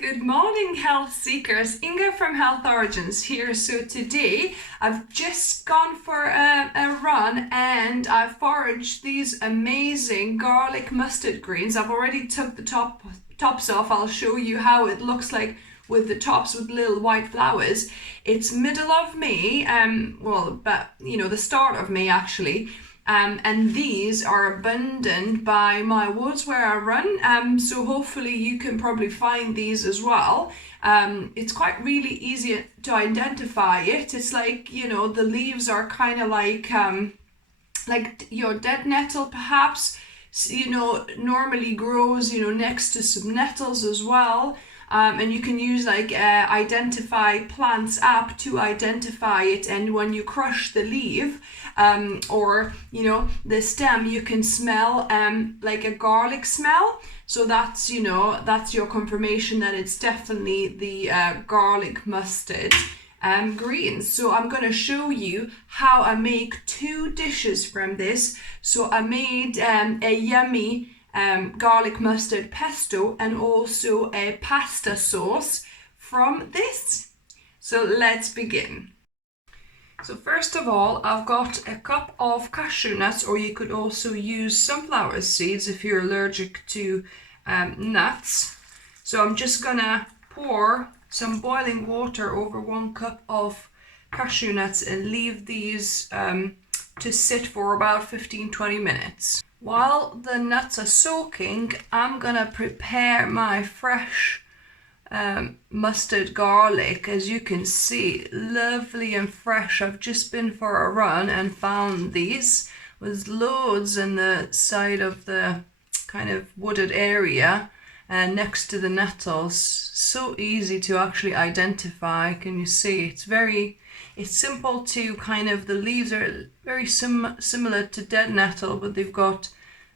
Good morning, health seekers. Inga from Health Origins here. So today I've just gone for a run and I foraged these amazing garlic mustard greens. I've already took the tops off. I'll show you how it looks like with the tops with little white flowers. It's middle of May, the start of May actually. And these are abundant by my woods where I run, so hopefully you can probably find these as well. It's quite really easy to identify it. It's like, the leaves are kind of like your dead nettle perhaps, normally grows, next to some nettles as well. And you can use Identify Plants app to identify it, and when you crush the leaf or the stem, you can smell like a garlic smell. So that's your confirmation that it's definitely the garlic mustard greens. So I'm going to show you how I make two dishes from this. So I made a yummy garlic mustard pesto and also a pasta sauce from this. So let's begin. So first of all, I've got a cup of cashew nuts, or you could also use sunflower seeds if you're allergic to nuts. So I'm just gonna pour some boiling water over 1 cup of cashew nuts and leave these to sit for about 15-20 minutes. While the nuts are soaking, I'm gonna prepare my fresh mustard garlic. As you can see, lovely and fresh. I've just been for a run and found these with loads in the side of the kind of wooded area and next to the nettles. So easy to actually identify. Can you see? It's simple to the leaves are very similar to dead nettle, but they've got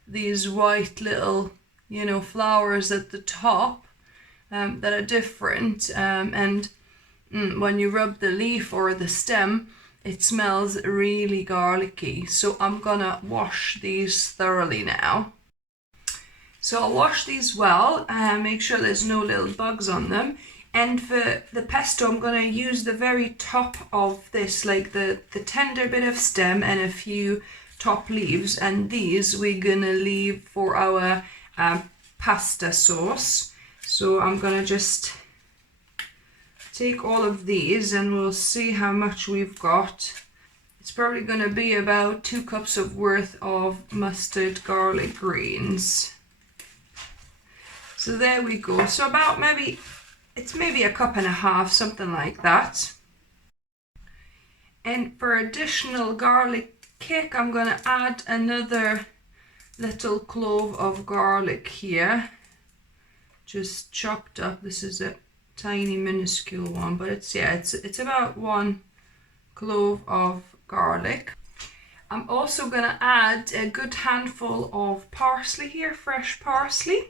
these white little, flowers at the top that are different. And when you rub the leaf or the stem, it smells really garlicky. So I'm gonna wash these thoroughly now. So I'll wash these well and make sure there's no little bugs on them. And for the pesto, I'm going to use the very top of this, like the tender bit of stem and a few top leaves. And these we're going to leave for our pasta sauce. So I'm going to just take all of these and we'll see how much we've got. It's probably going to be about 2 cups of worth of mustard garlic greens. So there we go. So about maybe 1.5 cups, something like that. And for additional garlic kick, I'm going to add another little clove of garlic here. Just chopped up. This is a tiny minuscule one, but it's about 1 clove of garlic. I'm also going to add a good handful of parsley here, fresh parsley.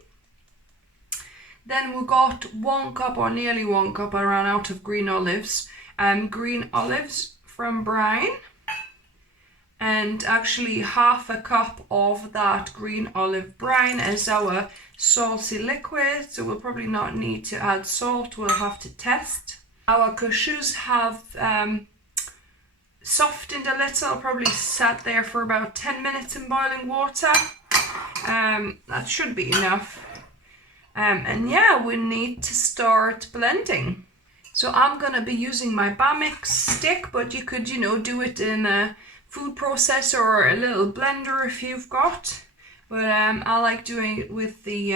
Then we got 1 cup or nearly 1 cup. I ran out of green olives. Green olives from brine. And actually 1/2 cup of that green olive brine as our salty liquid. So we'll probably not need to add salt. We'll have to test. Our cashews have softened a little. Probably sat there for about 10 minutes in boiling water. That should be enough. And we need to start blending. So I'm gonna be using my Bamix stick, but you could, do it in a food processor or a little blender if you've got. But I like doing it with the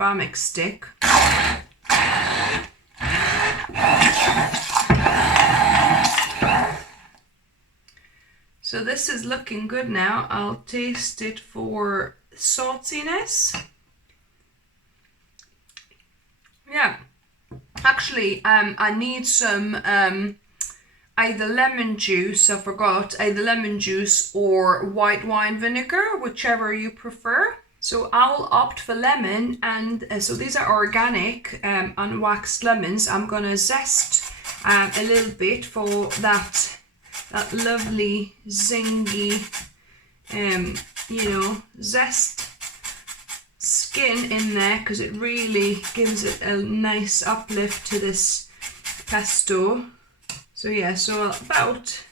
Bamix stick. So this is looking good now. I'll taste it for saltiness. Yeah, actually, I need some either lemon juice, either lemon juice or white wine vinegar, whichever you prefer. So I'll opt for lemon, and so these are organic unwaxed lemons. I'm gonna zest a little bit for that lovely zingy, zest. skin in there because it really gives it a nice uplift to this pesto. So yeah, so about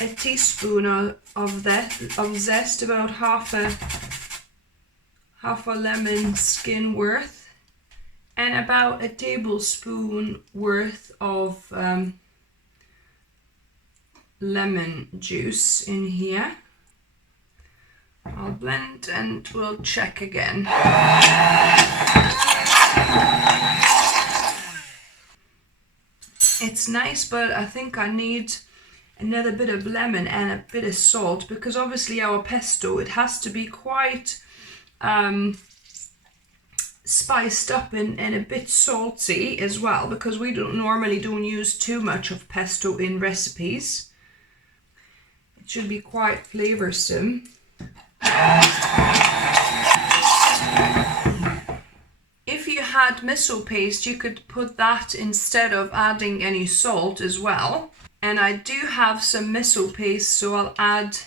a teaspoon of zest, about half a lemon skin worth, and about a tablespoon worth of lemon juice in here. I'll blend and we'll check again. It's nice, but I think I need another bit of lemon and a bit of salt, because obviously our pesto, it has to be quite spiced up and a bit salty as well, because we normally don't use too much of pesto in recipes. It should be quite flavoursome. If you had miso paste, you could put that instead of adding any salt as well. And I do have some miso paste, so I'll add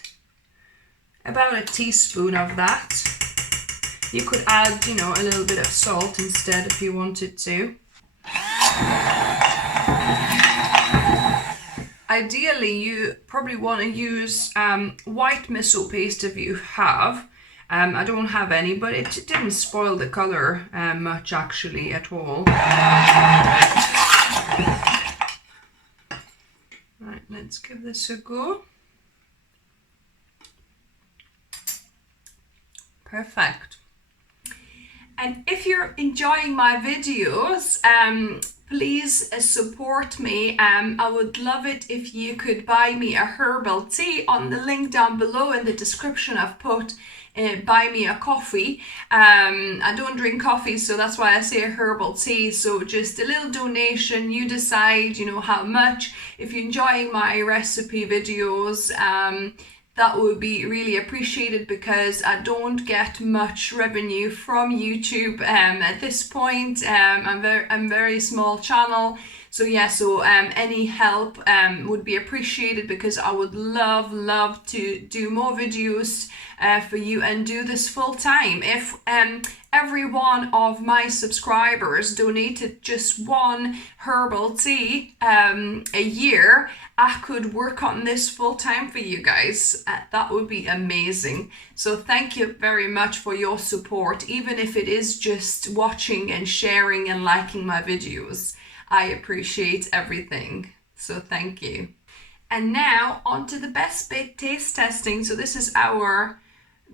about a teaspoon of that. You could add, you know, a little bit of salt instead if you wanted to. Ideally, you probably want to use white miso paste if you have. I don't have any, but it didn't spoil the colour much actually at all. Right, let's give this a go. Perfect. And if you're enjoying my videos, please support me. I would love it if you could buy me a herbal tea. On the link down below in the description, I've put buy me a coffee. I don't drink coffee, so that's why I say a herbal tea. So just a little donation, you decide, you know, how much. If you're enjoying my recipe videos, that would be really appreciated, because I don't get much revenue from YouTube at this point. I'm very small channel, so yeah, so any help would be appreciated, because I would love to do more videos for you and do this full time. If every one of my subscribers donated just one herbal tea a year, I could work on this full time for you guys. That would be amazing. So thank you very much for your support, even if it is just watching and sharing and liking my videos. I appreciate everything. So thank you. And now on to the best bit, taste testing. So this is our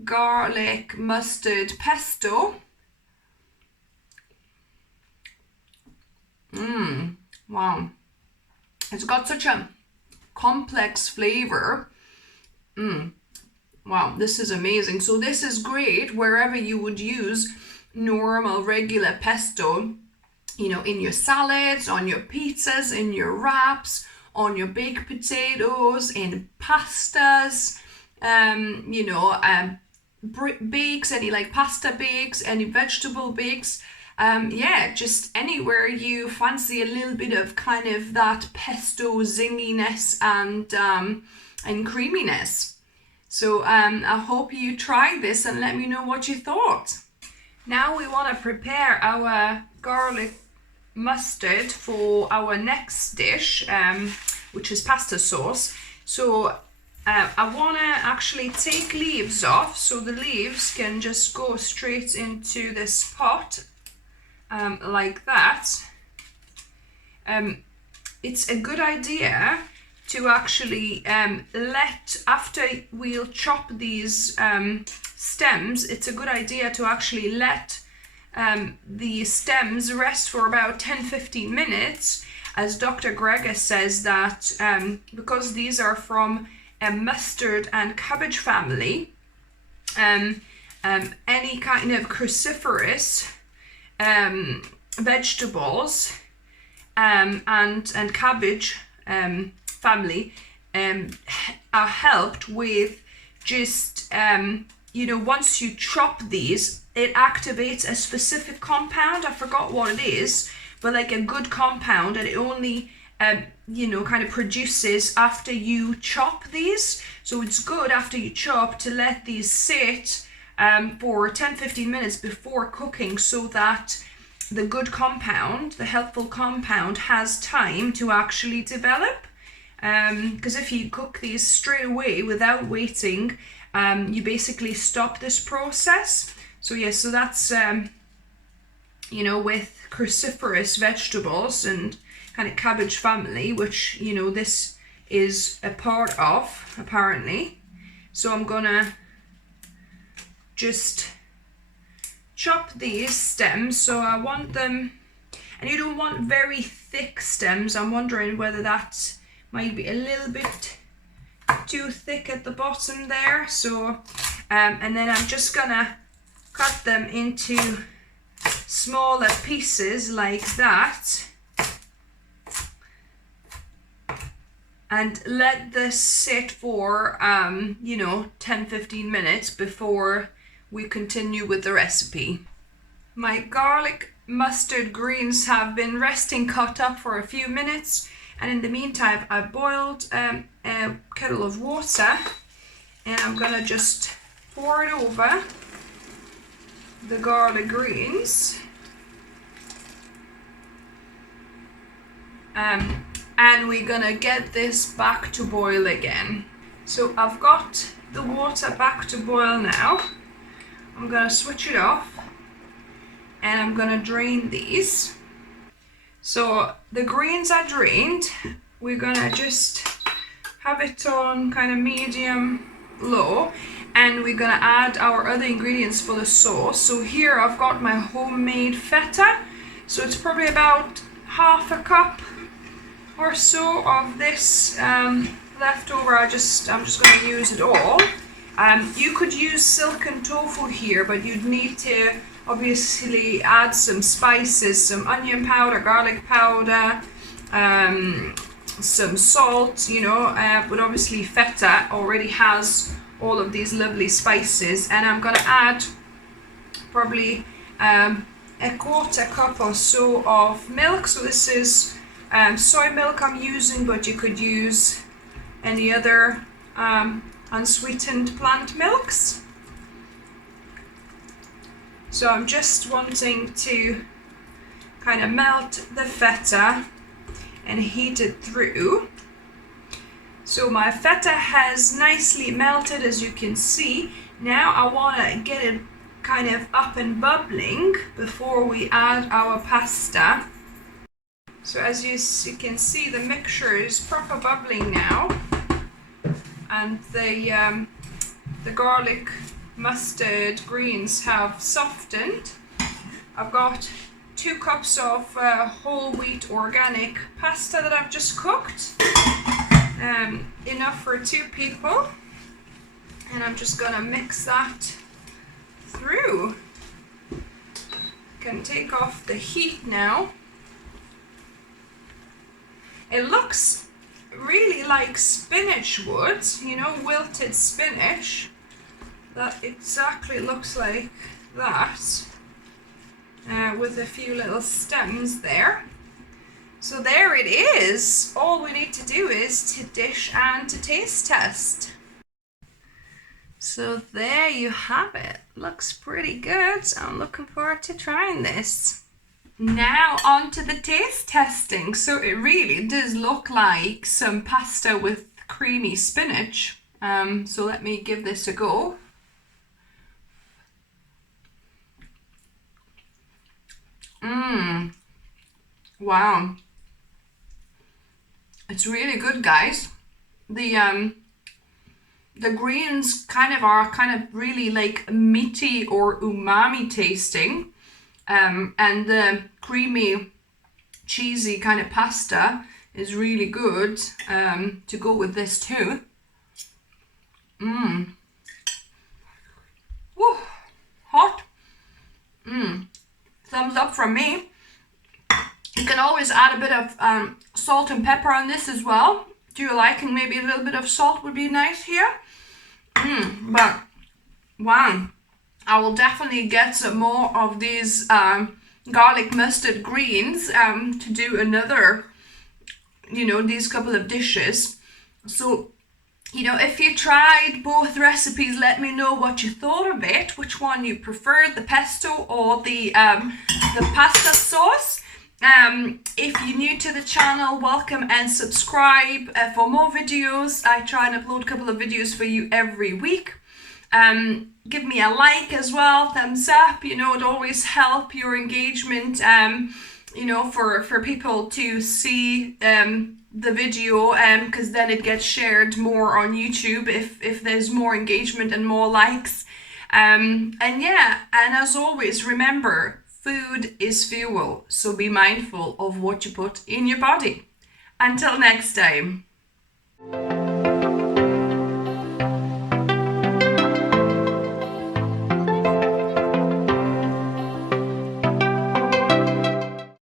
garlic mustard pesto. Wow. It's got such a complex flavor. Wow, this is amazing. So this is great wherever you would use normal regular pesto, you know, in your salads, on your pizzas, in your wraps, on your baked potatoes, in pastas, you know, bakes, any like pasta bakes, any vegetable bakes. Yeah, just anywhere you fancy a little bit of kind of that pesto zinginess and creaminess. So I hope you try this and let me know what you thought. Now we want to prepare our garlic mustard for our next dish, which is pasta sauce. So I want to actually take leaves off, so the leaves can just go straight into this pot. Like that. It's a good idea to actually after we'll chop these stems, it's a good idea to actually let the stems rest for about 10-15 minutes, as Dr. Greger says that because these are from a mustard and cabbage family, any kind of cruciferous vegetables and cabbage family are helped with just you know, once you chop these, it activates a specific compound. I forgot what it is, but like a good compound, and it only you know, kind of produces after you chop these. So it's good after you chop to let these sit for 10-15 minutes before cooking, so that the good compound, the helpful compound, has time to actually develop. Because if you cook these straight away without waiting, you basically stop this process. So yeah, so that's you know, with cruciferous vegetables and kind of cabbage family, which, you know, this is a part of apparently. So I'm gonna just chop these stems. So I want them, and you don't want very thick stems. I'm wondering whether that might be a little bit too thick at the bottom there. So and then I'm just gonna cut them into smaller pieces like that, and let this sit for you know, 10-15 minutes before we continue with the recipe. My garlic mustard greens have been resting cut up for a few minutes, and in the meantime I boiled a kettle of water, and I'm gonna just pour it over the garlic greens. And we're gonna get this back to boil again. So I've got the water back to boil now. I'm gonna switch it off, and I'm gonna drain these. So the greens are drained. We're gonna just have it on kind of medium low, and we're gonna add our other ingredients for the sauce. So here I've got my homemade feta. So it's probably about half a cup or so of this leftover. I'm just gonna use it all. You could use silken tofu here, but you'd need to obviously add some spices, some onion powder, garlic powder, some salt, you know, but obviously feta already has all of these lovely spices. And I'm gonna add probably a quarter cup or so of milk. So this is soy milk I'm using, but you could use any other unsweetened plant milks. So I'm just wanting to kind of melt the feta and heat it through. So my feta has nicely melted, as you can see. Now I want to get it kind of up and bubbling before we add our pasta. So as you can see, the mixture is proper bubbling now, and the garlic mustard greens have softened. I've got 2 cups of whole wheat organic pasta that I've just cooked, enough for 2 people, and I'm just gonna mix that through. Can take off the heat now. It looks really like spinach would, you know, wilted spinach. That exactly looks like that, with a few little stems there. So there it is. All we need to do is to dish and to taste test. So there you have it. Looks pretty good. I'm looking forward to trying this. Now on to the taste testing. So it really does look like some pasta with creamy spinach. So let me give this a go. Wow. It's really good, guys. The greens are really like meaty or umami tasting. And the creamy, cheesy kind of pasta is really good to go with this too. Woo, hot. Thumbs up from me. You can always add a bit of salt and pepper on this as well. Do you like? And maybe a little bit of salt would be nice here. But wow. I will definitely get some more of these garlic mustard greens to do another, these couple of dishes. So, if you tried both recipes, let me know what you thought of it, which one you preferred, the pesto or the pasta sauce. If you're new to the channel, welcome and subscribe for more videos. I try and upload a couple of videos for you every week. Give me a like as well, thumbs up, it always help your engagement, for people to see the video, because then it gets shared more on YouTube if there's more engagement and more likes. And as always, remember, food is fuel, so be mindful of what you put in your body. Until next time.